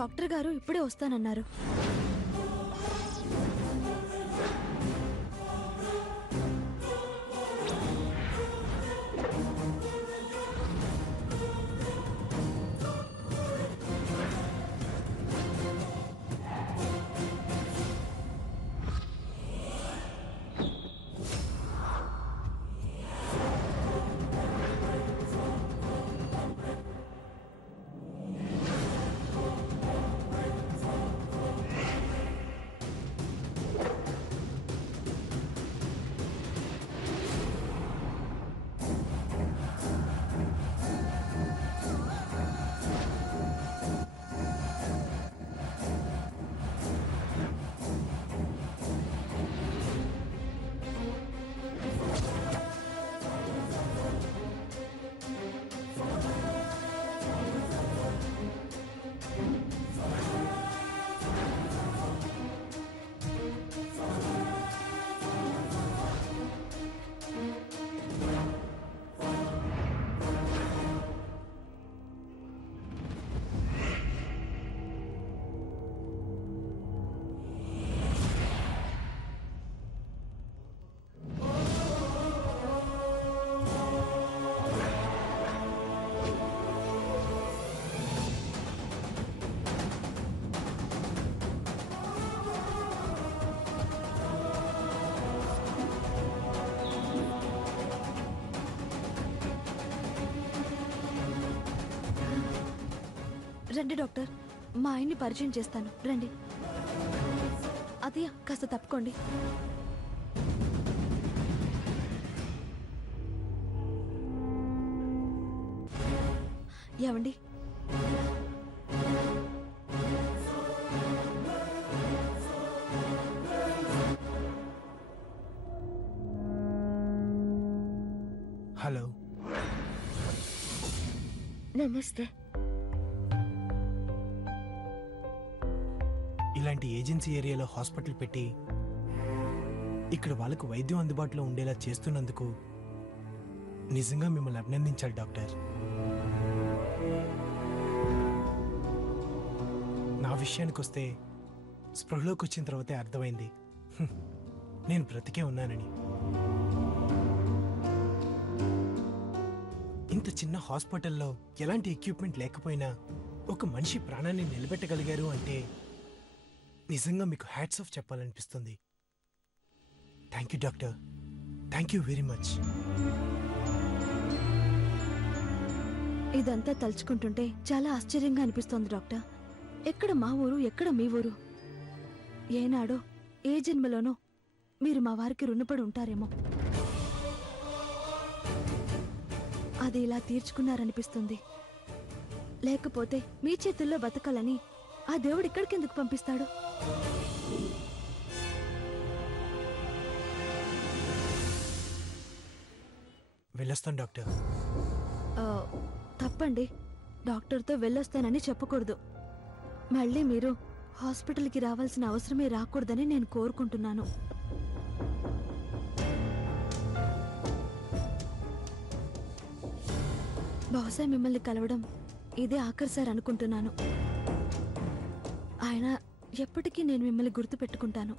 Doctor గారు ఇప్పుడే వస్తానన్నారు. రండి డాక్టర్, మా ఆయన్ని పరిచయం చేస్తాను. రండి. అదయ్య, కాస్త తప్పుకోండి. ఏమండి, హలో. నమస్తే. ఇలాంటి ఏజెన్సీ ఏరియాలో హాస్పిటల్ పెట్టి ఇక్కడ వాళ్ళకు వైద్యం అందుబాటులో ఉండేలా చేస్తున్నందుకు నిజంగా మిమ్మల్ని అభినందించాలి డాక్టర్. నా విషయానికి వస్తే స్పృహలోకి వచ్చిన తర్వాతే అర్థమైంది నేను బ్రతికే ఉన్నానని. ఇంత చిన్న హాస్పిటల్లో ఎలాంటి ఎక్విప్మెంట్ లేకపోయినా ఒక మనిషి ప్రాణాన్ని నిలబెట్టగలిగారు అంటే నిజంగా మీకు హ్యాట్స్ ఆఫ్ చెప్పాలనిపిస్తుంది. Thank you doctor, thank you very much. ఇదంతా తలుచుకుంటుంటే చాలా ఆశ్చర్యంగా అనిపిస్తోంది డాక్టర్. ఎక్కడ మా ఊరు, ఎక్కడ మీ ఊరు? ఏనాడో, ఏ జన్మలోనో మీరు మా వారికి రుణపడి ఉంటారేమో. అది ఇలా తీర్చుకున్నారనిపిస్తుంది. లేకపోతే మీ చేతుల్లో బతకాలని ఆ దేవుడు ఇక్కడికి ఎందుకు పంపిస్తాడు? వెళ్ళొస్తాను డాక్టర్. తప్పండి, డాక్టర్తో వెళ్ళొస్తానని చెప్పకూడదు. మళ్ళీ మీరు హాస్పిటల్కి రావాల్సిన అవసరమే రాకూడదని నేను కోరుకుంటున్నాను. బహుశా మిమ్మల్ని కలవడం ఇదే ఆఖరిసారి అనుకుంటున్నాను. ఆయన ఎప్పటికీ నేను మిమ్మల్ని గుర్తు పెట్టుకుంటాను.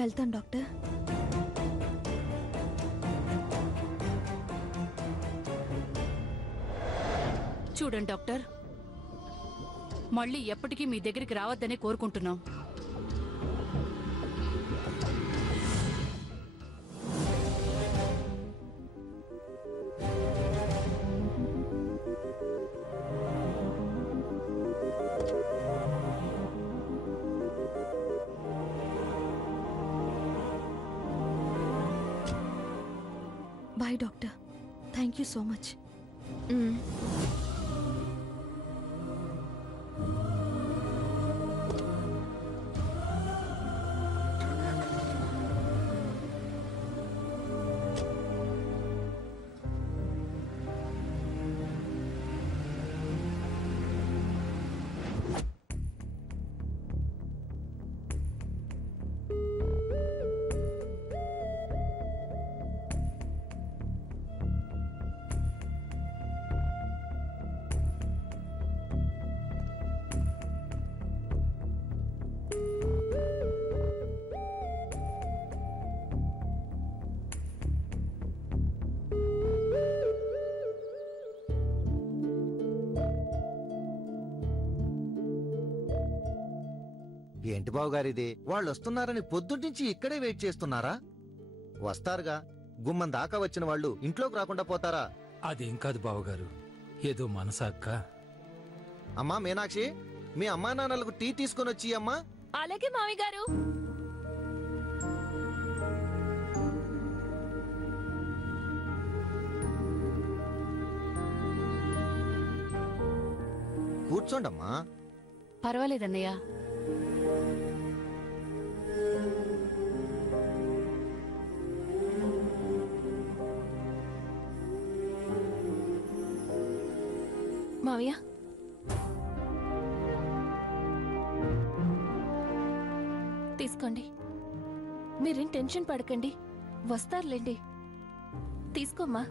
వెళ్తాను డాక్టర్. చూడండి డాక్టర్, మళ్ళీ ఎప్పటికీ మీ దగ్గరికి రావద్దనే కోరుకుంటున్నాం. Bye doctor, thank you so much. ఏంటి బావగారిది? వాళ్ళు వస్తున్నారని పొద్దున్నుంచి ఇక్కడే వెయిట్ చేస్తున్నారా? వస్తారుగా. గుమ్మం దాకా వచ్చిన వాళ్ళు ఇంట్లోకి రాకుండా పోతారా? అదేం కాదు బావగారు, ఏదో మనసాక్క. అమ్మా మీనాక్షి, మీ అమ్మా నాన్నలకు టీ తీసుకొని వచ్చి అమ్మా. అలాగే మావి గారు. కూర్చోండమ్మా. పర్వాలేదన్నయ్య. మావయ్య, తీసుకోండి. మీరేం టెన్షన్ పడకండి, వస్తారులేండి. తీసుకోమ్మా.